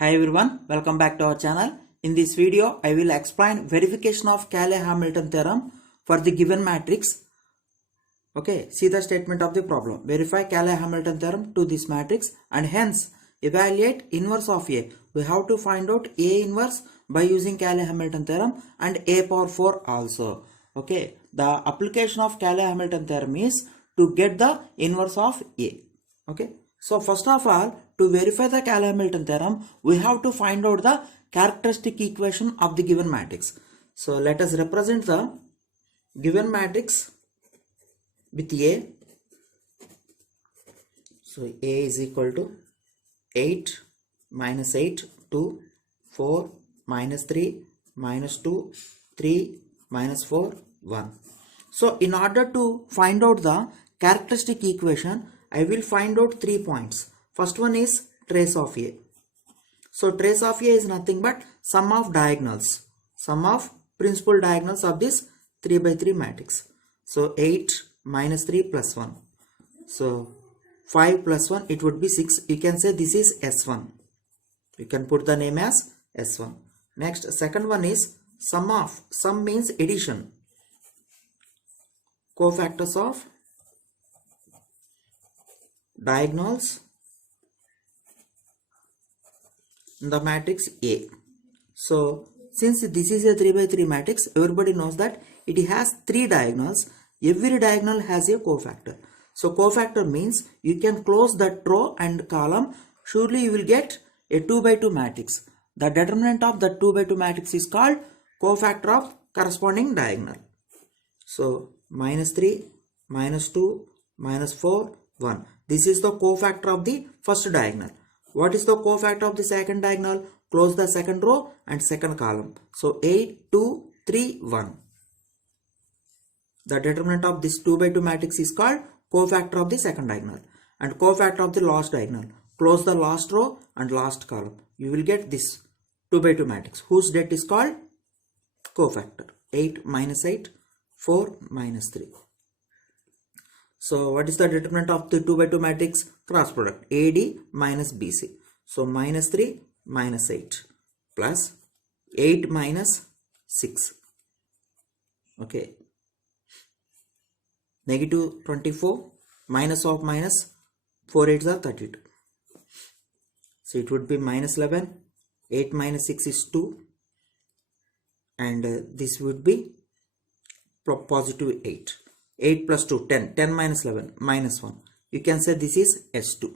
Hi everyone, welcome back to our channel. In this video, I will explain verification of Caley-Hamilton theorem for the given matrix. Okay, see the statement of the problem. Verify Caley-Hamilton theorem to this matrix and hence evaluate inverse of A. We have to find out A inverse by using Caley-Hamilton theorem and A power 4 also. Okay, the application of Caley-Hamilton theorem is to get the inverse of A. Okay, so first of all, to verify the Caley-Hamilton theorem, we have to find out the characteristic equation of the given matrix. So let us represent the given matrix with A. So A is equal to 8 minus 8, 2, 4, minus 3, minus 2, 3, minus 4, 1. So in order to find out the characteristic equation, I will find out 3 points. First one is trace of A. So trace of A is nothing but sum of diagonals, sum of principal diagonals of this 3 by 3 matrix. So 8 minus 3 plus 1. So 5 plus 1, it would be 6. You can say this is S1. You can put the name as S1. Next, second one is sum of. Sum means addition. Cofactors of diagonals in the matrix A. So since this is a 3 by 3 matrix, everybody knows that it has 3 diagonals. Every diagonal has a cofactor. So cofactor means you can close that row and column. Surely you will get a 2 by 2 matrix. The determinant of the 2 by 2 matrix is called cofactor of corresponding diagonal. So minus 3, minus 2, minus 4, 1. This is the cofactor of the first diagonal. What is the cofactor of the second diagonal? Close the second row and second column. So 8, 2, 3, 1. The determinant of this 2 by 2 matrix is called cofactor of the second diagonal. And cofactor of the last diagonal. Close the last row and last column. You will get this 2 by 2 matrix, whose det is called cofactor. 8 minus 8, 4 minus 3. So what is the determinant of the 2 by 2 matrix? Cross product AD minus BC. So minus 3 minus 8 plus 8 minus 6. Okay. Negative 24 minus of minus 4 8s are 32. So it would be minus 11. 8 minus 6 is 2. And this would be positive 8. 8 plus 2, 10. 10 minus 11, minus 1. You can say this is S2.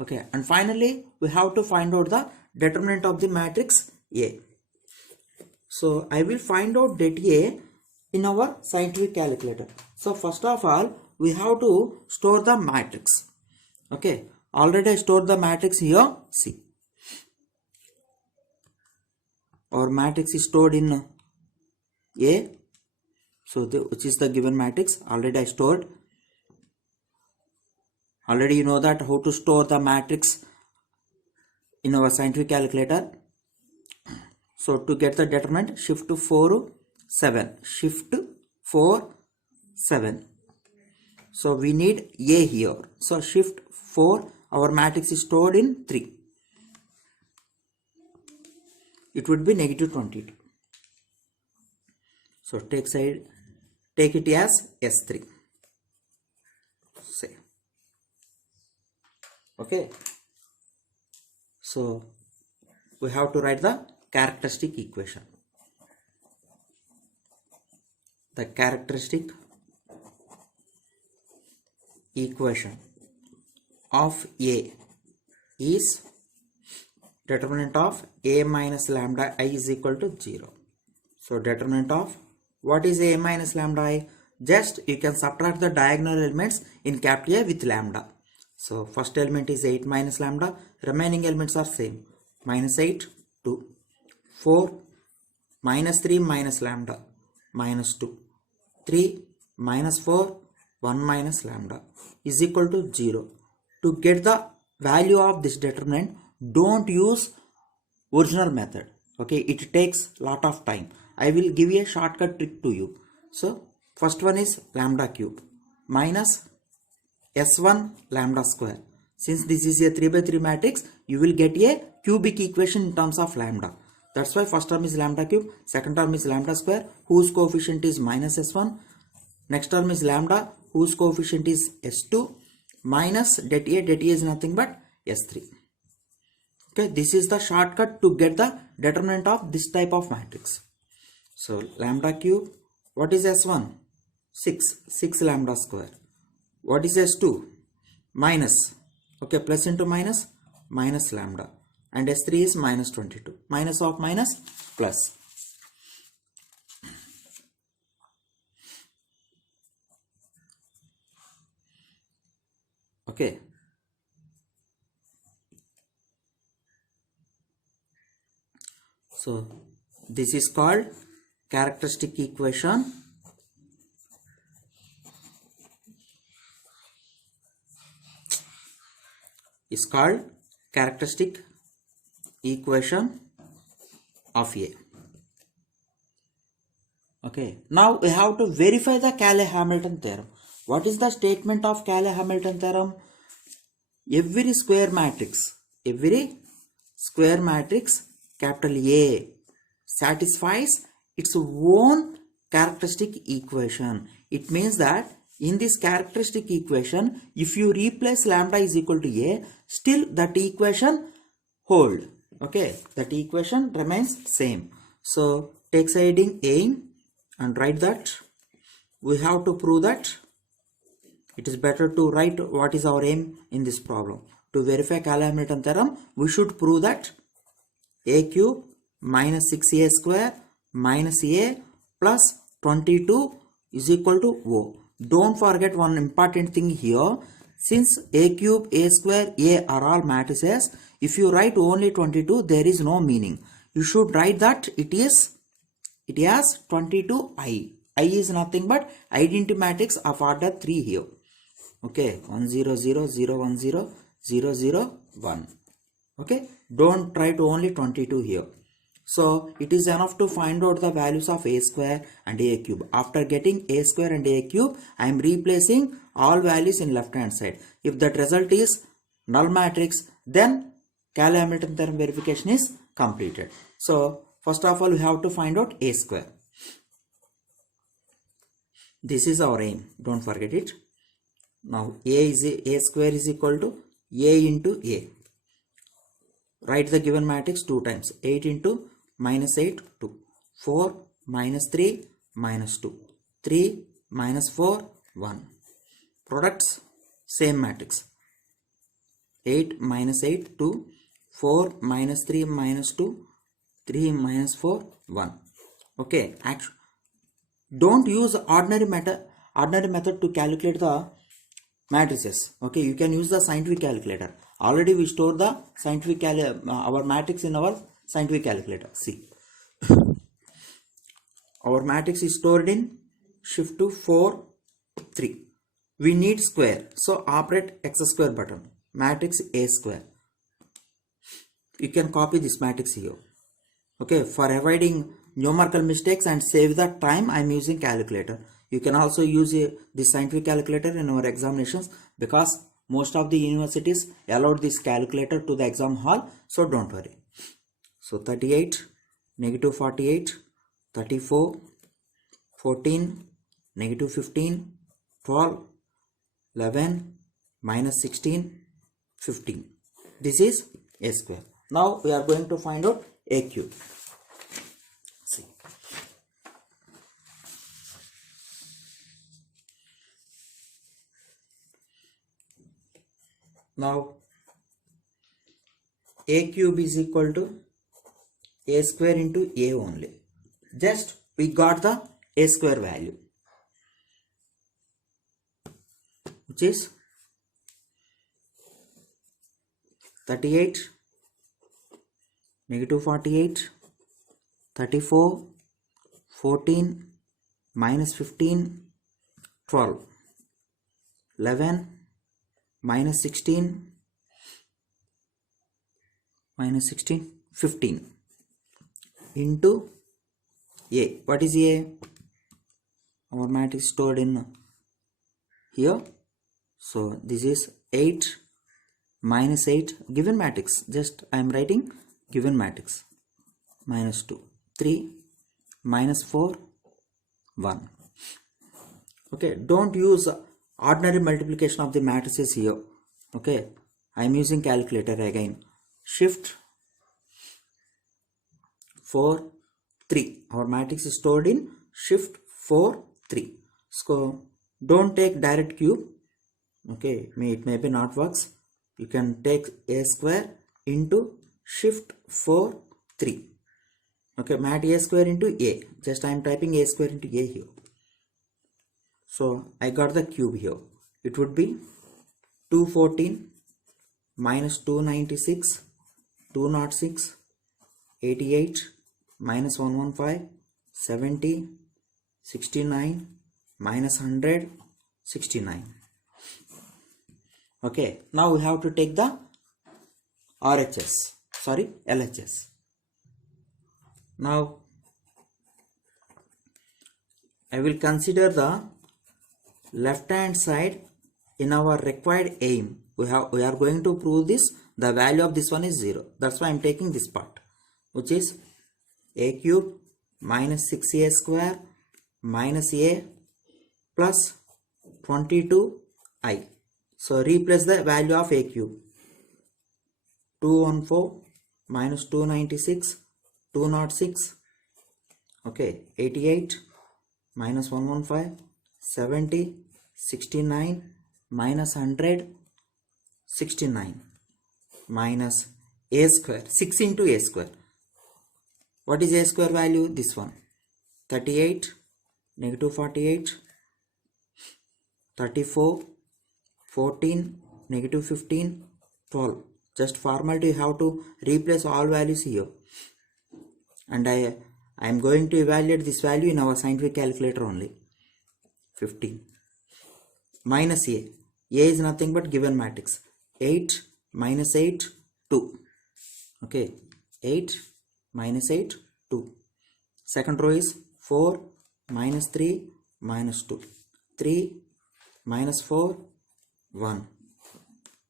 Okay. And finally, we have to find out the determinant of the matrix A. So I will find out det A in our scientific calculator. So first of all, we have to store the matrix. Okay. Already I stored the matrix here. See. Our matrix is stored in A. So which is the given matrix. Already I stored. Already you know that how to store the matrix in our scientific calculator. So to get the determinant, shift to 4 7. Shift 4 7. So we need A here. So shift 4. Our matrix is stored in 3. It would be negative 22. So take it as S3. Say. Okay. So we have to write the characteristic equation. The characteristic equation of A is determinant of A minus lambda I is equal to 0. So determinant of what is A minus lambda I? Just you can subtract the diagonal elements in capital A with lambda. So first element is 8 minus lambda. Remaining elements are same. Minus 8, 2. 4, minus 3 minus lambda. Minus 2. 3, minus 4, 1 minus lambda is equal to 0. To get the value of this determinant, don't use original method. Okay, it takes lot of time. I will give you a shortcut trick to you. So first one is lambda cube minus S1 lambda square. Since this is a 3 by 3 matrix, you will get a cubic equation in terms of lambda. That's why first term is lambda cube, second term is lambda square, whose coefficient is minus s1. Next term is lambda, whose coefficient is s2, minus det A is nothing but s3. Okay, this is the shortcut to get the determinant of this type of matrix. So lambda cube, what is s1? 6 lambda square. What is s2? Minus. Okay, plus into minus, minus lambda. And s3 is minus 22. Minus of minus, plus. Okay. So this is called characteristic equation. Is called characteristic equation of A. Okay, now we have to verify the Caley-Hamilton theorem. What is the statement of Caley-Hamilton theorem? Every square matrix capital A satisfies its own characteristic equation. It means that in this characteristic equation, if you replace lambda is equal to A, still that equation hold. Okay, that equation remains same. So take siding A and write that. We have to prove that. It is better to write what is our aim in this problem. To verify Caley-Hamilton theorem, we should prove that A cube minus 6A square minus A plus 22 is equal to O. Don't forget one important thing here. Since A cube, A square, A are all matrices, if you write only 22, there is no meaning. You should write that it has 22i. I is nothing but identity matrix of order 3 here. Okay, 1 0 0 0 1 0 0 0 1. Okay, don't write only 22 here. So it is enough to find out the values of A square and A cube. After getting A square and A cube, I am replacing all values in left hand side. If that result is null matrix, then Caley-Hamilton theorem verification is completed. So first of all, we have to find out A square. This is our aim. Don't forget it. Now A square is equal to A into A. Write the given matrix 2 times. 8 into minus 8, 2. 4 minus 3 minus 2. 3 minus 4, 1. Products, same matrix. 8 minus 8, 2. 4 minus 3 minus 2. 3 minus 4, 1. Okay, don't use ordinary method to calculate the matrices. Okay, you can use the scientific calculator. Already we store the scientific our matrix in our scientific calculator. See, our matrix is stored in shift to 4 3. We need square, so operate x square button. Matrix A square. You can copy this matrix here. Okay, for avoiding numerical mistakes and save the time, I am using calculator. You can also use the scientific calculator in our examinations, because most of the universities allowed this calculator to the exam hall, so don't worry. So 38, negative 48, 34, 14, negative 15, 12, 11, minus 16, 15. This is A square. Now we are going to find out A cube. See. Now A cube is equal to A square into A only. Just we got the A square value, which is 38, negative 48, 34, 14, minus 15, 12, 11, minus 16, 15 into A. What is A? Our matrix stored in here. So this is 8, minus 8 given matrix, just I am writing given matrix, minus 2, 3, minus 4, 1. Okay, don't use ordinary multiplication of the matrices here. Okay, I am using calculator again. Shift 4, 3. Our matrix is stored in shift 4, 3. So don't take direct cube. Okay, it may be not works. You can take a square into shift 4, 3. Okay, mat a square into a. Just I am typing a square into a here. So I got the cube here. It would be 214 minus 296, 206, 88, minus 115, 70, 69, minus 100, 69. Okay, now we have to take the LHS. Now I will consider the left hand side in our required aim. We are going to prove this. The value of this one is 0. That's why I am taking this part, which is a cube minus 6a square minus a plus 22i. So replace the value of a cube. 214 minus 296, 206, okay, 88 minus 115, 70, 69, minus 100, 69, minus a square, 6 into a square. What is a square value? This one, 38, negative 48, 34, 14, negative 15, 12. Just formality, you have to replace all values here. And I am going to evaluate this value in our scientific calculator only. 15. Minus a. A is nothing but given matrix. 8 minus 8, 2. Okay. 8 minus 8, 2. Second row is 4 minus 3 minus 2. 3 minus 4, 1.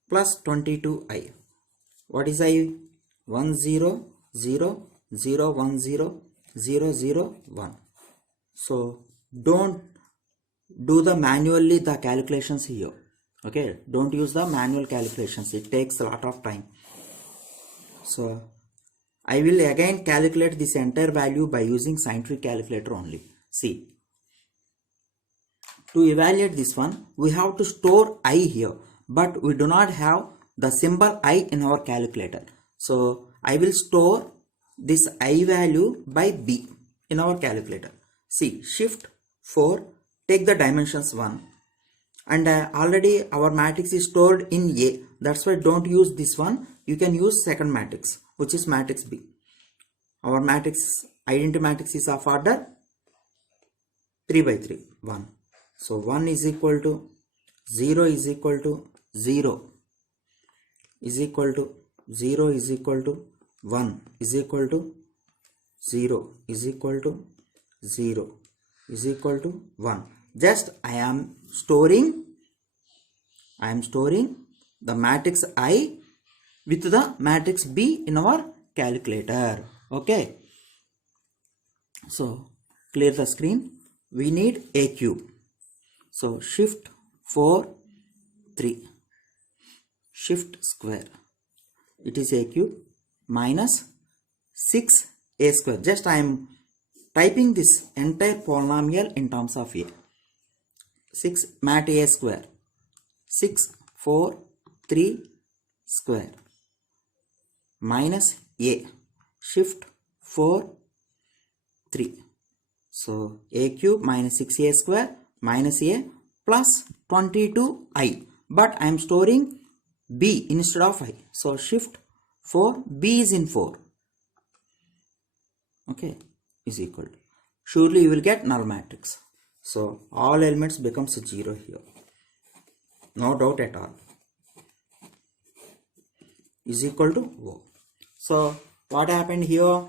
Plus 22i. What is I? 1 0 0 0 1 0 0 0 1. So don't do the manually the calculations here. Okay, don't use the manual calculations. It takes a lot of time. So I will again calculate this entire value by using scientific calculator only. See, to evaluate this one, we have to store I here, but we do not have the symbol I in our calculator. So I will store this I value by B in our calculator. See, shift 4, take the dimensions 1, and already our matrix is stored in A. That's why don't use this one. You can use second matrix, which is matrix B. Our matrix, identity matrix, is of order 3 by 3, 1. So 1 is equal to 0 is equal to 0 is equal to 0 is equal to 1 is equal to 0 is equal to 0 is equal to 1. Just I am storing the matrix I with the matrix B in our calculator. Okay. So clear the screen. We need a cube. So shift 4, 3. Shift square. It is a cube minus 6 a square. Just I am typing this entire polynomial in terms of a. 6 mat a square. 6 4 3 square minus a. Shift 4 3. So a cube minus 6a square minus a plus 22i. But I am storing b instead of I. So shift 4, b is in 4. Okay, is equal to. Surely you will get null matrix. So all elements becomes 0 here. No doubt at all. Is equal to O. So what happened here?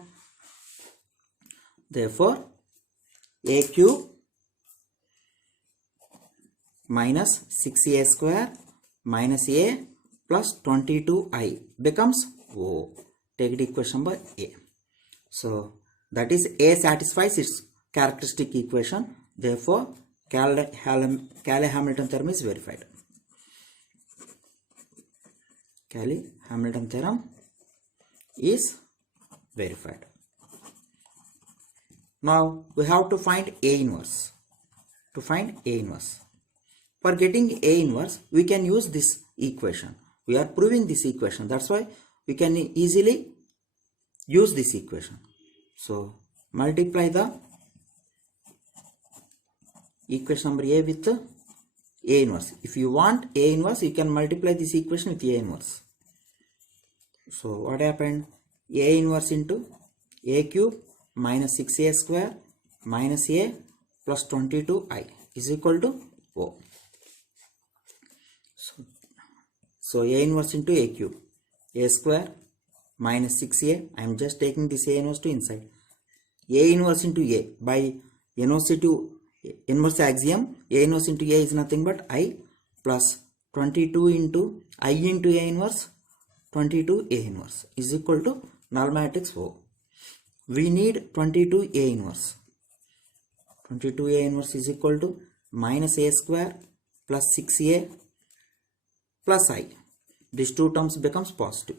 Therefore a cube minus 6a square minus a plus 22i becomes O. Take the equation number A. So that is A satisfies its characteristic equation. Therefore, Caley-Hamilton theorem is verified. Caley-Hamilton theorem is verified. Now we have to find A inverse. To find A inverse. For getting A inverse, we can use this equation. We are proving this equation. That's why we can easily use this equation. So multiply the equation number A with A inverse. If you want A inverse, you can multiply this equation with A inverse. So what happened? A inverse into A cube minus 6a square minus A plus 22i is equal to O. So A inverse into A cube, A square minus 6a, I am just taking this A inverse to inside. A inverse into A, by inverse axiom, A inverse into A is nothing but I plus 22 into I into A inverse, 22 A inverse is equal to null matrix O. We need 22 A inverse. 22 A inverse is equal to minus A square plus 6a plus I. These two terms becomes positive.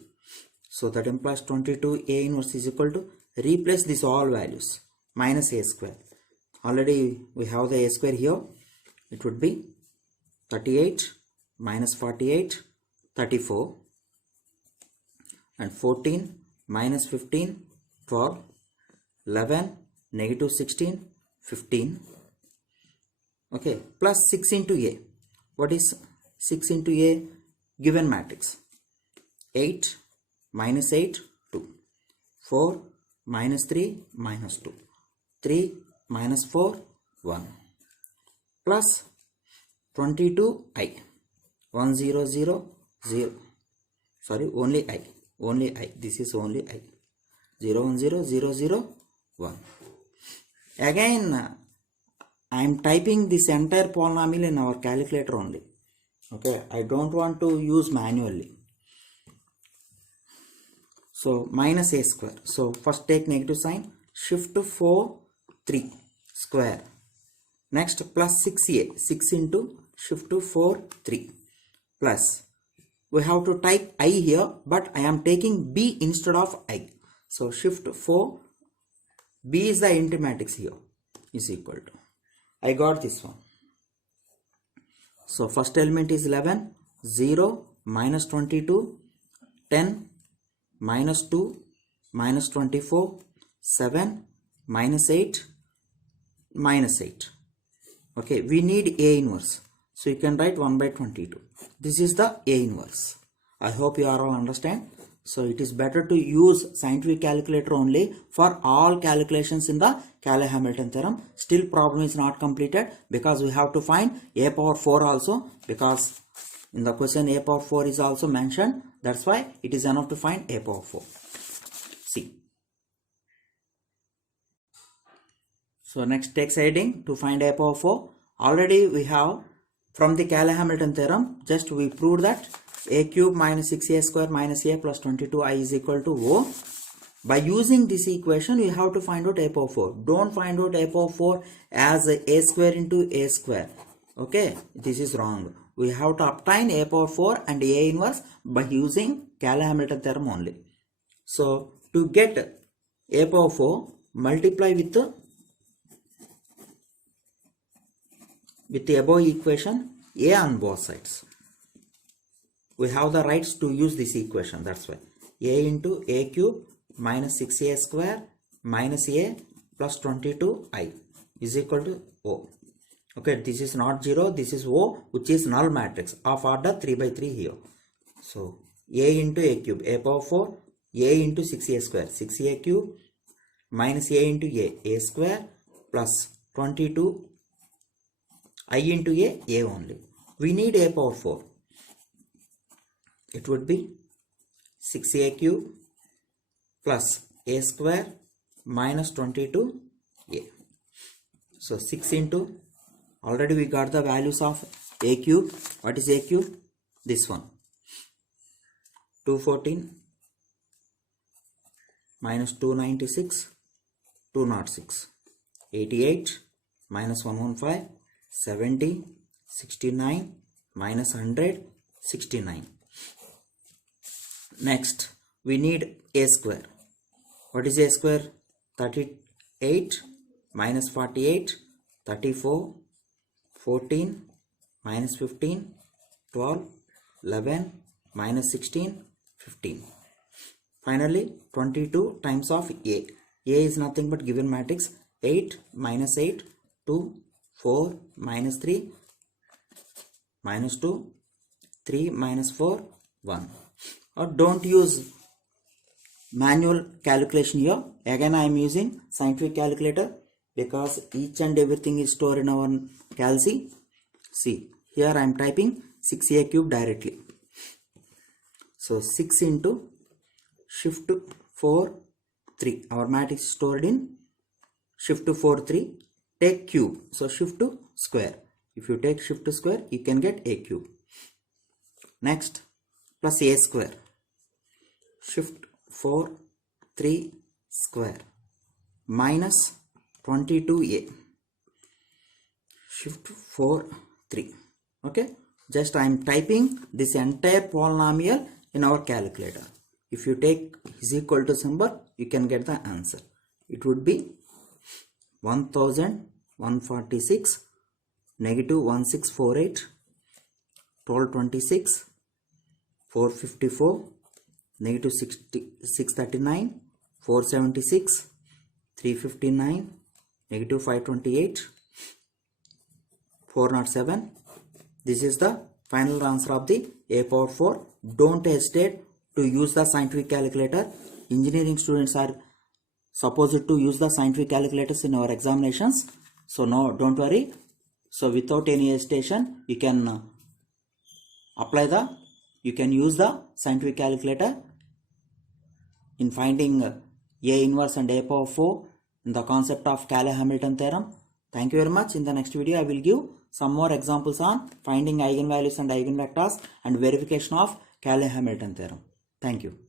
So that implies 22 A inverse is equal to, replace these all values, minus A square. Already we have the A square here. It would be 38 minus 48, 34, and 14 minus 15, 12, 11, negative 16, 15. Okay, plus 6 into A. What is 6 into A? Given matrix. 8 minus 8, 2. 4 minus 3, minus 2. 3 minus 4, 1. Plus 22i. 1 0 0 0. Sorry, only I. Only I. This is only I. 0 1 0 0 0 1. Again, I am typing this entire polynomial in our calculator only. Okay, I don't want to use manually. So minus A square. So first take negative sign. Shift to 4 3 square. Next plus 6a. 6 into shift to 4 3 plus. We have to type I here, but I am taking B instead of I. So shift 4. B is the empty matrix here. Is equal to. I got this one. So first element is 11, 0, minus 22, 10, minus 2, minus 24, 7, minus 8, minus 8. Okay, we need A inverse. So you can write 1 by 22. This is the A inverse. I hope you all understand. So it is better to use scientific calculator only for all calculations in the Caley-Hamilton theorem. Still problem is not completed because we have to find A power 4 also, because in the question A power 4 is also mentioned. That's why it is enough to find A power 4. See. So next take heading to find A power 4. Already we have from the Caley-Hamilton theorem, just we proved that A cube minus 6a square minus A plus 22i is equal to O. By using this equation, we have to find out A power 4. Don't find out A power 4 as A square into A square. Okay, this is wrong. We have to obtain A power 4 and A inverse by using Caley-Hamilton theorem only. So to get A power 4, multiply with the above equation A on both sides. We have the rights to use this equation. That's why A into A cube minus 6a square minus A plus 22i is equal to O. Okay, this is not 0. This is O, which is null matrix of order 3 by 3 here. So A into A cube, A power 4, A into 6a square, 6a cube minus A into A square plus 22 I into A only. We need A power 4. It would be 6a cube plus A square minus 22a. So 6 into, already we got the values of A cube. What is A cube? This one. 214 minus 296, 206. 88 minus 115, 70, 69 minus 100, 69. Next, we need a square. What is a square? 38 minus 48, 34, 14 minus 15, 12, 11 minus 16, 15. Finally, 22 times of A. A is nothing but given matrix. 8 minus 8, 2, 4 minus 3, minus 2, 3 minus 4, 1. Or don't use manual calculation here. Again I am using scientific calculator because each and everything is stored in our Calcy. See, here I am typing 6a cube directly. So 6 into shift 4 3. Our matrix is stored in shift to 4 3. Take cube. So shift to square. If you take shift to square, you can get a cube. Next, plus a square. Shift 4 3 square minus 22a. Shift 4 3. Okay. Just I am typing this entire polynomial in our calculator. If you take is equal to symbol, you can get the answer. It would be 1146 negative 1648 1226 454 negative 639 476 359 negative 528 407. This is the final answer of the a power 4. Don't hesitate to use the scientific calculator. Engineering students are supposed to use the scientific calculators in our examinations. So no, don't worry. So without any hesitation, you can you can use the scientific calculator in finding A inverse and A power 4 in the concept of Caley-Hamilton theorem. Thank you very much. In the next video, I will give some more examples on finding eigenvalues and eigenvectors and verification of Caley-Hamilton theorem. Thank you.